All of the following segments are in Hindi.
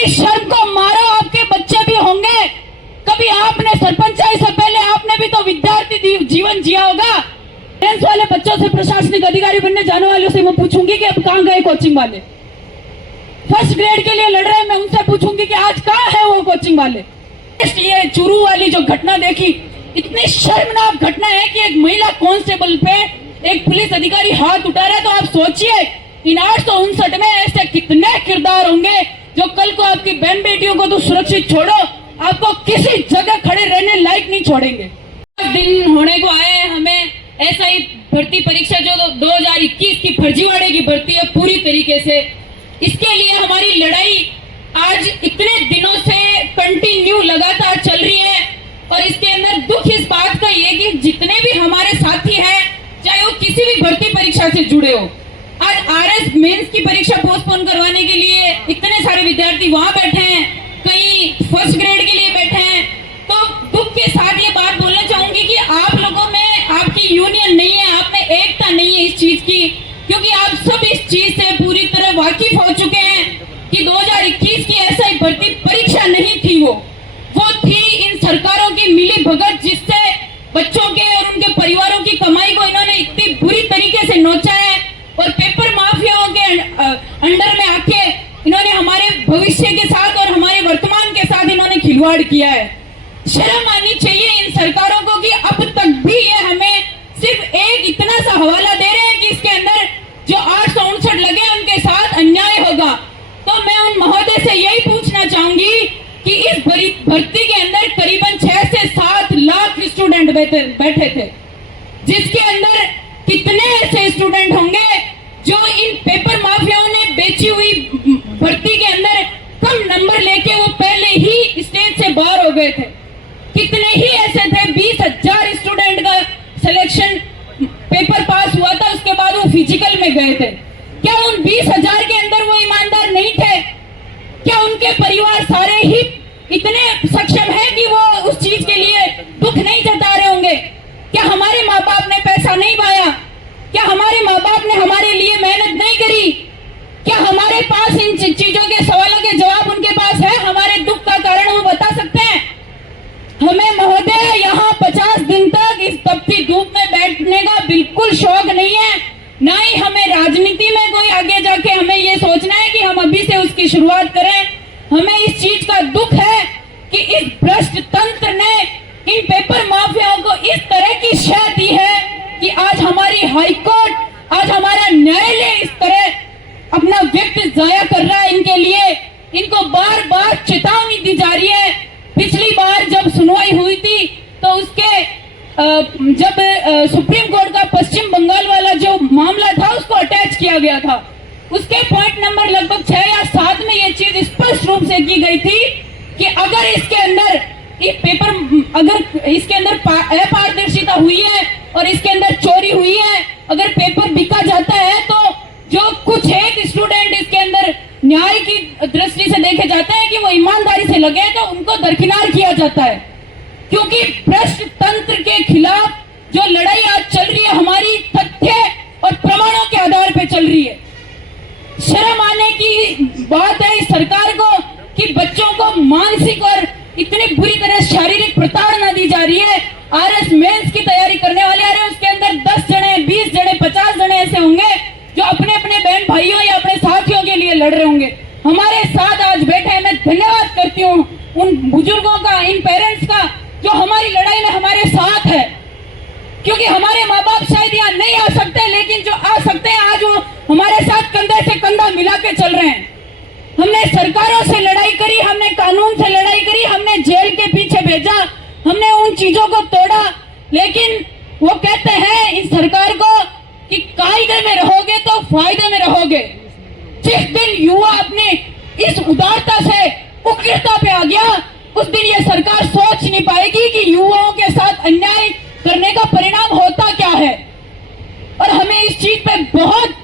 अपनी शर्म को मारो, आपके बच्चे भी होंगे। कभी आपने सरपंचाई से पहले आपने भी तो विद्यार्थी जीवन जिया होगा। टेंथ वाले बच्चों से, प्रशासनिक अधिकारी बनने जाने वालों से मैं पूछूंगी कि अब कहाँ गए कोचिंग वाले? फर्स्ट ग्रेड के लिए लड़ रहे हैं, मैं उनसे पूछूंगी कि आज कहाँ है वो कोचिंग वाले? ये चूरू वाली जो घटना देखी, इतनी शर्मनाक घटना है कि एक महिला कांस्टेबल पे एक पुलिस अधिकारी हाथ उठा रहा है। तो आप सोचिए इन 859 में ऐसे कितने किरदार होंगे जो कल को आपकी बहन बेटियों को तो सुरक्षित छोड़ो, आपको किसी जगह खड़े रहने लायक नहीं छोड़ेंगे। दिन होने को आए, हमें SI भर्ती परीक्षा जो 2021 की फर्जीवाड़े की भर्ती है पूरी तरीके से, इसके लिए हमारी लड़ाई आज इतने दिनों से कंटिन्यू लगातार चल रही है। और इसके अंदर दुख इस बात का ये कि जितने भी हमारे साथी हैं, चाहे वो किसी भी भर्ती परीक्षा से जुड़े हो, आज RS मेंस की परीक्षा पोस्टपोन करवाने के लिए इतने सारे विद्यार्थी वहां बैठे हैं, कई फर्स्ट ग्रेड के लिए बैठे हैं। तो दुख के साथ ये बात बोलना चाहूंगी कि आप लोगों में आपकी यूनियन नहीं है, आप में एकता नहीं है इस चीज की, क्योंकि आप सब इस चीज से पूरी तरह वाकिफ हो चुके हैं कि 2021 की SI भर्ती परीक्षा नहीं थी, वो थी इन सरकारों की मिली भगत, जिससे बच्चों के और उनके परिवारों की कमाई को इन्होंने इतनी बुरी तरीके से नोचा है। और पेपर माफियाओं के अंडर में आके इन्होंने हमारे भविष्य के साथ और हमारे वर्तमान के साथ इन्होंने खिलवाड़ किया है। शर्म आनी चाहिए इन सरकारों को कि अब तक भी ये हमें सिर्फ एक इतना सा हवाला दे रहे हैं कि इसके अंदर जो 859 लगे उनके साथ अन्याय होगा। तो मैं उन महोदय से यही पूछना चाहूंगी कि इस भर्ती के अंदर करीबन 6 से 7 लाख स्टूडेंट बैठे थे, जिसके अंदर कितने ऐसे स्टूडेंट होंगे जो इन पेपर माफियाओं ने बेची हुई भर्ती के अंदर कम नंबर लेके वो पहले ही स्टेज से बाहर हो गए थे। कितने ही ऐसे थे, 20,000 स्टूडेंट का सिलेक्शन पेपर पास हुआ था, उसके बाद वो फिजिकल में गए थे। क्या उन 20,000 के अंदर वो ईमानदार नहीं थे? क्या उनके परिवार सारे ही इतने सक्षम हैं कि वो उस चीज के लिए दुख नहीं जता रहे होंगे? क्या हमारे माँ बाप ने पैसा नहीं पाया? क्या हमारे माँ बाप ने हमारे लिए मेहनत नहीं करी? क्या हमारे पास इन चीजों के सवालों के जवाब उनके पास है? हमारे दुख का कारण वो बता सकते हैं? हमें महोदय यहाँ 50 दिन तक इस तपती धूप में बैठने का बिल्कुल शौक नहीं है, ना ही हमें राजनीति में कोई आगे जाके हमें ये सोचना है कि हम अभी से उसकी शुरुआत करें। हमें इस चीज का दुख है कि इस भ्रष्ट तंत्र ने इन पेपर माफियाओं को इस तरह की शह दी है कि आज हमारी हाईकोर्ट, आज हमारा न्यायालय इस तरह अपना वक्त जाया कर रहा है इनके लिए। इनको बार बार चेतावनी दी जा रही है। पिछली बार जब सुनवाई हुई थी तो उसके जब सुप्रीम कोर्ट का पश्चिम बंगाल वाला जो मामला था उसको अटैच किया गया था, उसके पॉइंट नंबर लगभग 6 या 7 में ये चीज स्पष्ट रूप से की गई थी कि अगर इसके अंदर अगर इसके अंदर अपारदर्शिता हुई है और इसके अंदर चोरी हुई है, अगर पेपर बिका जाता है तो जो कुछ एक स्टूडेंट इसके अंदर न्याय की दृष्टि से देखे जाते हैं कि वो ईमानदारी से लगे तो उनको दरकिनार किया जाता है। क्योंकि भ्रष्ट तंत्र के खिलाफ जो लड़ाई आज चल रही है हमारी तथ्य और प्रमाणों के आधार पर चल रही है। शर्म आने की बात है इस सरकार को कि बच्चों को मानसिक और इतनी बुरी तरह शारीरिक प्रताड़ना दी जा रही है। RS मेंस की तैयारी करने वाले आ रहे हैं, उसके अंदर 10 जने, 20 जने, 50 जने ऐसे होंगे जो अपने अपने बहन भाइयों या अपने साथियों के लिए लड़ रहे होंगे। हमारे साथ आज बैठे हैं, मैं धन्यवाद करती हूँ उन बुजुर्गों का, इन पेरेंट्स का जो हमारी लड़ाई में हमारे साथ है। क्योंकि हमारे माँ बाप शायद यहाँ नहीं आ सकते, लेकिन जो आ सकते हैं आज वो हमारे साथ कंधे से कंधा मिला के चल रहे हैं। हमने सरकारों से लड़ाई करी, हमने कानून से लड़ाई करी, हमने जेल के पीछे भेजा, हमने उन चीजों को तोड़ा। लेकिन वो कहते हैं इस सरकार को कि कायदे में रहोगे तो फायदे में रहोगे। जिस दिन युवा अपने इस उदारता से उग्रता पे आ गया, उस दिन ये सरकार सोच नहीं पाएगी कि युवाओं के साथ अन्याय करने का परिणाम होता क्या है। और हमें इस चीज पे बहुत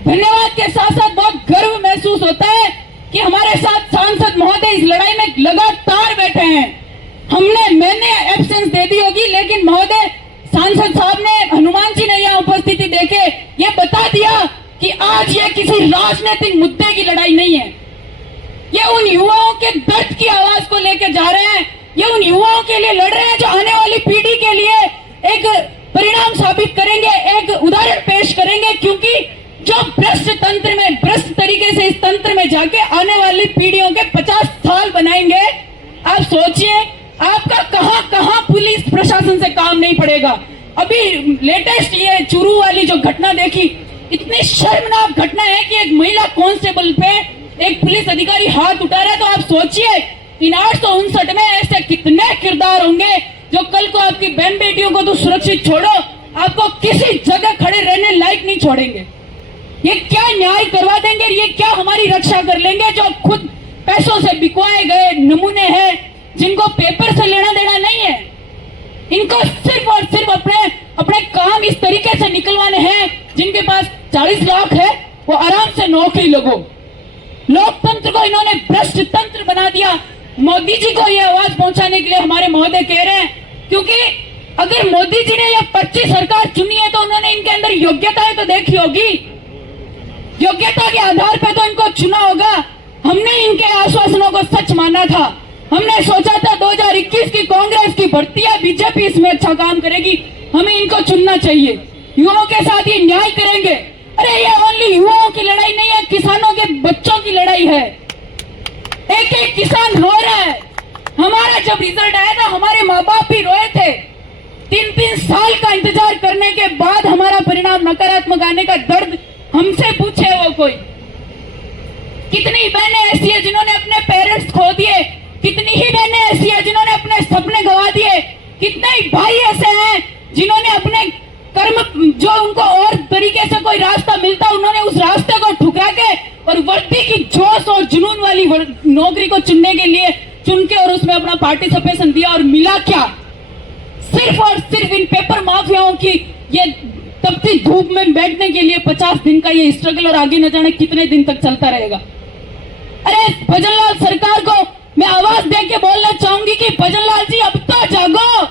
धन्यवाद के साथ साथ बहुत गर्व महसूस होता है कि हमारे साथ सांसद महोदय इस लड़ाई में लगातार बैठे हैं। मैंने एब्सेंस दे दी होगी, लेकिन महोदय सांसद साहब ने, हनुमान जी ने यहाँ उपस्थिति देके ये बता दिया कि आज ये किसी राजनीतिक मुद्दे की लड़ाई नहीं है। ये उन युवाओं के दर्द की आवाज को लेकर जा रहे हैं, ये उन युवाओं के लिए लड़ रहे हैं जो आने वाली पीढ़ी के लिए एक परिणाम साबित करेंगे, एक उदाहरण पेश करेंगे। क्योंकि जो भ्रष्ट तंत्र में, भ्रष्ट तरीके से इस तंत्र में जाके आने वाली पीढ़ियों के 50 साल बनाएंगे, आप सोचिए आपका कहां कहां पुलिस प्रशासन से काम नहीं पड़ेगा। अभी लेटेस्ट ये चूरू वाली जो घटना देखी, इतनी शर्मनाक घटना है कि एक महिला कांस्टेबल पे एक पुलिस अधिकारी हाथ उठा रहा है। तो आप सोचिए इन 859 में ऐसे कितने किरदार होंगे जो कल को आपकी बहन बेटियों को तो सुरक्षित छोड़ो, आपको किसी जगह खड़े रहने लायक नहीं छोड़ेंगे। ये क्या न्याय करवा देंगे, ये क्या हमारी रक्षा कर लेंगे जो खुद पैसों से बिकवाए गए नमूने हैं, जिनको पेपर से लेना देना नहीं है। इनको सिर्फ और सिर्फ अपने काम इस तरीके से निकलवाने हैं, जिनके पास 40 लाख है वो आराम से नौकरी लगो। लोकतंत्र को इन्होंने भ्रष्ट तंत्र बना दिया। मोदी जी को ये आवाज पहुंचाने के लिए हमारे महोदय कह रहे हैं, क्योंकि अगर मोदी जी ने ये 25 सरकार चुनी है तो उन्होंने इनके अंदर योग्यताएं तो देखी होगी, योग्यता के आधार पर तो इनको चुना होगा। हमने इनके आश्वासनों को सच माना था, हमने सोचा था 2021 की कांग्रेस की भर्ती है, बीजेपी इसमें अच्छा काम करेगी, हमें इनको चुनना चाहिए, युवाओं के साथ ये न्याय करेंगे। अरे ये ओनली युवाओं की लड़ाई नहीं है, किसानों के बच्चों की लड़ाई है। एक एक किसान रो रहा है। हमारा जब रिजल्ट आया था हमारे माँ बाप भी रोए थे। 3-3 साल का इंतजार करने के बाद हमारा परिणाम नकारात्मक आने का दर्द हमसे पूछे वो कोई। कितनी बहनें ऐसी है जिन्होंने अपने पेरेंट्स खो दिए, कितनी ही बहनें ऐसी है जिन्होंने अपने सपने गंवा दिए, कितने ही भाई ऐसे हैं जिन्होंने अपने कर्म, जो उनको और तरीके से कोई रास्ता मिलता उन्होंने उस रास्ते को ठुकरा के और वर्दी की जोश और जुनून वाली नौकरी को चुनने के लिए चुन के और उसमें अपना पार्टिसिपेशन दिया, और मिला क्या? सिर्फ और सिर्फ इन पेपर माफियाओं की ये तपती धूप में बैठने के लिए 50 दिन का ये स्ट्रगल, और आगे न जाने कितने दिन तक चलता रहेगा। अरे भजनलाल सरकार को मैं आवाज दे के बोलना चाहूंगी कि भजनलाल जी अब तो जागो,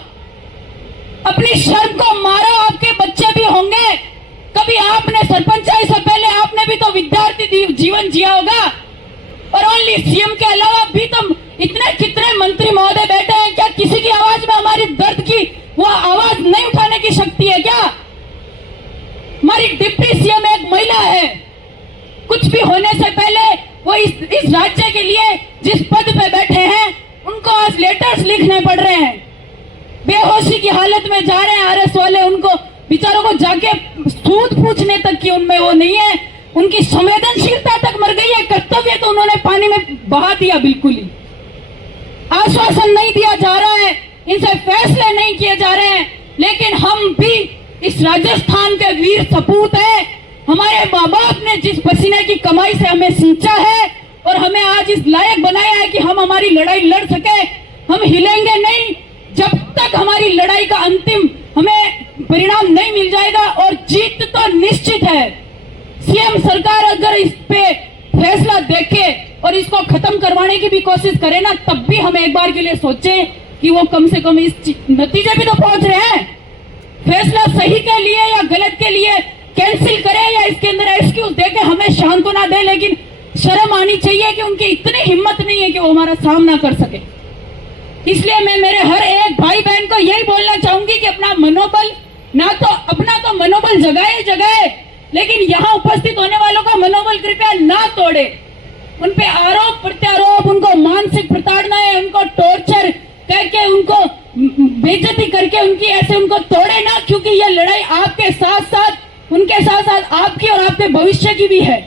अपनी शर्म को मारो, आपके बच्चे भी होंगे। कभी आपने सरपंचाई से पहले आपने भी तो विद्यार्थी जीवन जिया होगा, और ओनली सीएम के अलावा भी तो इतने कितने मंत्री महोदय बैठे हैं। क्या किसी की आवाज में हमारी दर्द की वो आवाज नहीं उठाने की शक्ति है क्या? हमारी डिप्टी सीएम एक महिला है, कुछ भी होने से पहले वो इस राज्य के लिए जिस पद पे बैठे हैं उनको आज लेटर्स लिखने पड़ रहे हैं, बेहोशी की हालत में जा रहे हैं आरएस वाले, उनको बेचारों को जाके सूद पूछने तक की उनमें वो नहीं है, उनकी संवेदनशीलता तक मर गई है। कर्तव्य तो उन्होंने पानी में बहा दिया, बिल्कुल ही आश्वासन नहीं दिया जा रहा है, इनसे फैसले नहीं किए जा रहे हैं। लेकिन हम भी इस राजस्थान के वीर सपूत हैं, हमारे माँ बाप ने जिस पसीने की कमाई से हमें सींचा है और हमें आज इस लायक बनाया है कि हम हमारी लड़ाई लड़ सके। हम हिलेंगे नहीं जब तक हमारी लड़ाई का अंतिम हमें परिणाम नहीं मिल जाएगा, और जीत तो निश्चित है। सीएम सरकार अगर इस पे फैसला देखे और इसको खत्म करवाने की भी कोशिश करे ना, तब भी हम एक बार के लिए सोचें कि वो कम से कम इस नतीजे भी तो पहुंच रहे हैं। फैसला सही के लिए या गलत के लिए कैंसिल करे या इसके अंदर एक्सक्यूज देके हमें सांत्वना दे, लेकिन शर्म आनी चाहिए कि उनकी इतनी हिम्मत नहीं है कि वो हमारा सामना कर सके। इसलिए मैं मेरे हर एक भाई बहन को यही बोलना चाहूंगी कि अपना मनोबल अपना तो मनोबल जगाए, लेकिन यहाँ उपस्थित होने वालों का मनोबल कृपया ना तोड़े। उन पे आरोप प्रत्यारोप, उनको मानसिक प्रताड़ना है, उनको टॉर्चर करके, उनको बेइज्जती करके उनकी ऐसे उनको तोड़े ना, क्योंकि ये लड़ाई आपके साथ साथ उनके साथ साथ आपकी और आपके भविष्य की भी है।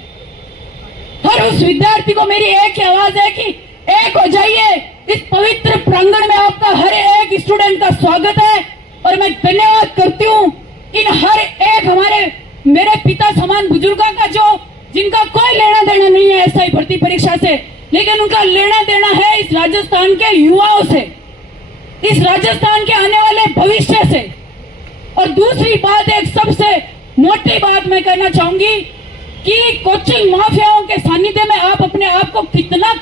हर उस विद्यार्थी को मेरी एक ही आवाज है कि एक हो जाइए। इस पवित्र प्रांगण में आपका हर एक स्टूडेंट का स्वागत है, और मैं धन्यवाद करती हूँ इन हर एक मेरे पिता समान बुजुर्गों का, जो जिनका कोई लेना देना नहीं है एसआई भर्ती परीक्षा से, लेकिन उनका लेना देना है इस राजस्थान के युवाओं से, इस राजस्थान के आने वाले भविष्य से। और दूसरी बात, एक सबसे मोटी बात मैं कहना चाहूंगी कि कोचिंग माफियाओं के सानिध्य में आप अपने आप को कितना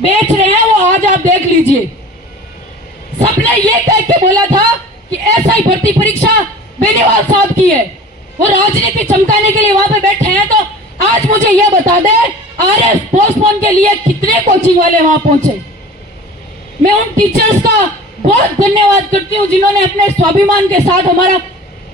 बेच रहे हैं वो आज आप देख लीजिए। सबने ये कह के बोला था कि एसआई भर्ती परीक्षा बेनीवाल साहब की है, वो राजनीति चमकाने के लिए वहां पे बैठे हैं। तो आज मुझे यह बता दे, आरएस पोस्टपोन के लिए कितने कोचिंग वाले वहां पहुंचे। मैं उन टीचर्स का बहुत धन्यवाद करती हूं जिन्होंने अपने स्वाभिमान के साथ हमारा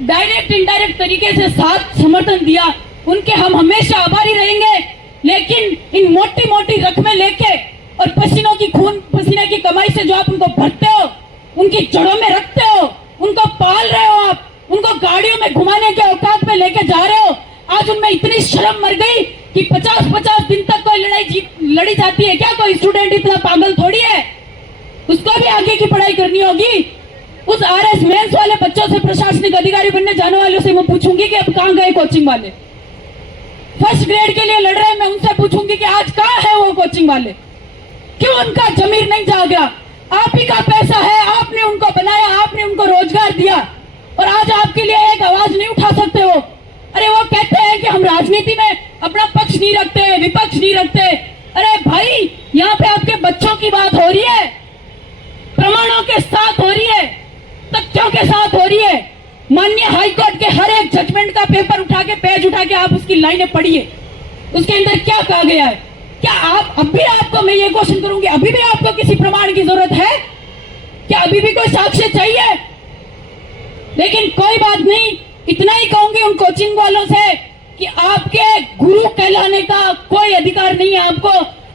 डायरेक्ट इनडायरेक्ट तरीके से साथ समर्थन दिया। उनके हम हमेशा आभारी रहेंगे। लेकिन इन मोटी मोटी रकमें लेके और पसीनों की खून पसीने की कमाई से जो आप उनको भरते हो, उनकी जड़ों में रखते हो, उनको पाल रहे हो, आप उनको गाड़ियों में घुमाने के औकात में लेके जा रहे हो, आज उनमें इतनी शर्म मर गई कि 50-50 दिन तक कोई लड़ी जाती है क्या? कोई स्टूडेंट इतना पागल थोड़ी है, उसको भी आगे की पढ़ाई करनी होगी। उस आरएस मेंस वाले बच्चों से, प्रशासनिक अधिकारी बनने जाने वालों से मैं पूछूंगी कि अब कहां गए कोचिंग वाले? फर्स्ट ग्रेड के लिए लड़ रहे हैं, मैं उनसे पूछूंगी कि आज कहां है वो कोचिंग वाले? क्यों उनका जमीर नहीं जागा? आप ही का पैसा है, आपने उनको बनाया, आपने उनको रोजगार दिया और आज आपके लिए एक आवाज नहीं उठा सकते हो। अरे वो कहते हैं कि हम राजनीति में अपना पक्ष नहीं रखते, विपक्ष नहीं रखते। अरे भाई, यहाँ पे आपके बच्चों की बात हो रही है, प्रमाणों के साथ हो रही है, तथ्यों के साथ हो रही है। माननीय हाईकोर्ट के हर एक जजमेंट का पेपर उठा के, पेज उठा के आप उसकी लाइनें पढ़िए, उसके अंदर क्या कहा गया है। क्या आप अब भी, आपको मैं ये क्वेश्चन करूंगी, अभी भी आपको किसी प्रमाण की जरूरत है क्या? अभी भी कोई साक्ष्य चाहिए? लेकिन कोई बात नहीं, इतना ही कहूंगी उन कोचिंग वालों से कि आपके गुरु कहलाने का कोई अधिकार नहीं है आपको।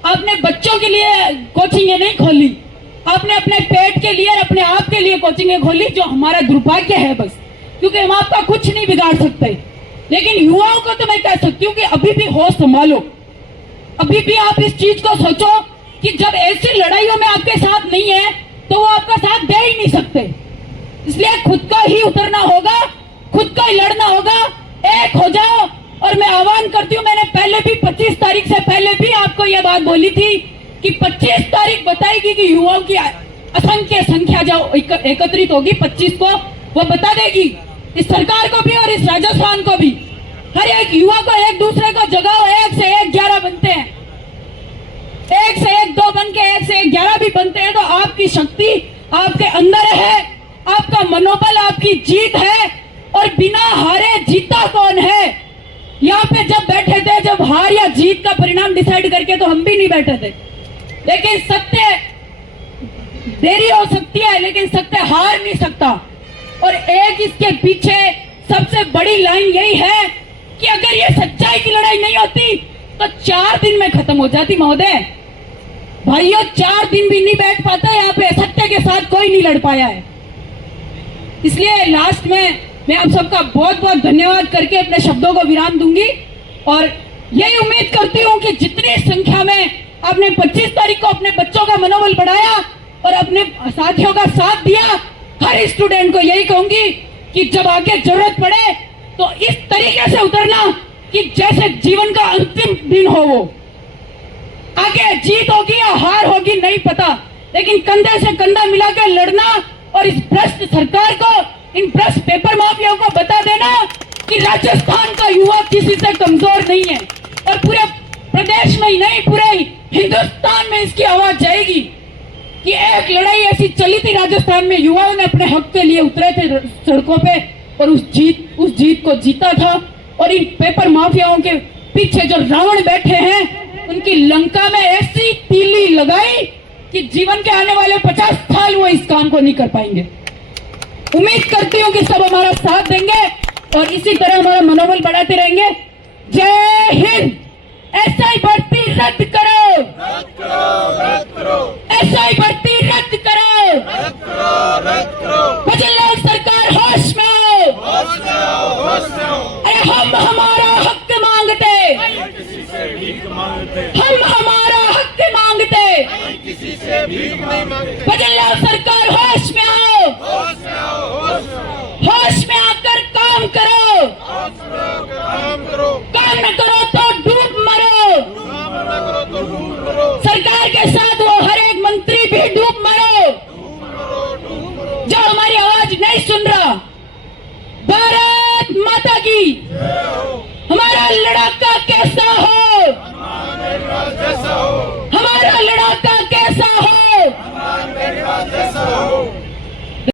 आपने बच्चों के लिए कोचिंगें नहीं खोली, आपने अपने पेट के लिए और अपने आप के लिए कोचिंगें खोली, जो हमारा दुर्भाग्य है बस, क्योंकि हम आपका कुछ नहीं बिगाड़ सकते। लेकिन युवाओं को तो मैं कह सकती हूँ कि अभी भी होश संभालो, अभी भी आप इस चीज को सोचो कि जब ऐसी लड़ाइयों में आपके साथ नहीं है तो वो आपका साथ दे ही नहीं सकते। इसलिए खुद को ही उतरना होगा, खुद को ही लड़ना होगा, एक हो जाओ। और मैं आह्वान करती हूँ, मैंने पहले भी 25 तारीख से पहले भी आपको यह बात बोली थी कि 25 तारीख बताएगी कि युवाओं की असंख्य संख्या जो एकत्रित होगी 25 को, वो बता देगी इस सरकार को भी और इस राजस्थान को भी। हर एक युवा को एक दूसरे को जगाओ, 1 से 1 11 बनते हैं, 1 से 1 2 बन के 1 से 1 11 भी बनते हैं। तो आपकी शक्ति आपके अंदर है, आपका मनोबल, आपकी जीत है। और बिना हारे जीता कौन है? यहाँ पे जब बैठे थे, जब हार या जीत का परिणाम डिसाइड करके, तो हम भी नहीं बैठे थे। लेकिन सत्य, देरी हो सकती है लेकिन सत्य हार नहीं सकता। और एक इसके पीछे सबसे बड़ी लाइन यही है कि अगर ये सच्चाई की लड़ाई नहीं होती तो 4 दिन में खत्म हो जाती। महोदय, भाइयों, 4 दिन भी नहीं बैठ पाते यहाँ पे, सत्य के साथ कोई नहीं लड़ पाया है। इसलिए लास्ट में मैं आप सबका बहुत बहुत धन्यवाद करके अपने शब्दों को विराम दूंगी और यही उम्मीद करती हूँ कि जितनी संख्या में आपने 25 तारीख को अपने बच्चों का मनोबल बढ़ाया और अपने साथियों का साथ दिया, हर स्टूडेंट को यही कहूंगी कि जब आगे जरूरत पड़े तो इस तरीके से उतरना कि जैसे जीवन का अंतिम दिन हो। वो आगे जीत होगी या हार होगी नहीं पता, लेकिन कंधे से कंधा मिलाकर लड़ना और इस भ्रष्ट सरकार को, इन भ्रष्ट पेपर माफियाओं को बता देना कि राजस्थान का युवा किसी से कमजोर नहीं है। और पूरे प्रदेश में ही नहीं, पूरे हिंदुस्तान में इसकी आवाज जाएगी कि एक लड़ाई ऐसी चली थी राजस्थान में, युवाओं ने अपने हक के लिए उतरे थे सड़कों पे और उस जीत को जीता था। और इन पेपर माफियाओं के पीछे जो रावण बैठे हैं, उनकी लंका में ऐसी तीली लगाई कि जीवन के आने वाले 50 साल वो इस काम को नहीं कर पाएंगे। उम्मीद करती हूँ कि सब हमारा साथ देंगे और इसी तरह हमारा मनोबल बढ़ाते रहेंगे। जय हिंद। एसआई भर्ती रद्द करो, एसआई भर्ती रद्द करो, भजनलाल सरकार होश में आओ। अरे हम हमारा हक मांगते, हम हमारा हक मांगते, भजनलाल सरकार होश में आओ, होश में आकर काम करो, काम न करो तो डूब मरो। सरकार के साथ वो हर एक मंत्री भी डूब मरो जो हमारी आवाज नहीं सुन रहा। भारत माता की। हमारा लड़ाका कैसा हो, हमारा लड़ाका कैसा हो,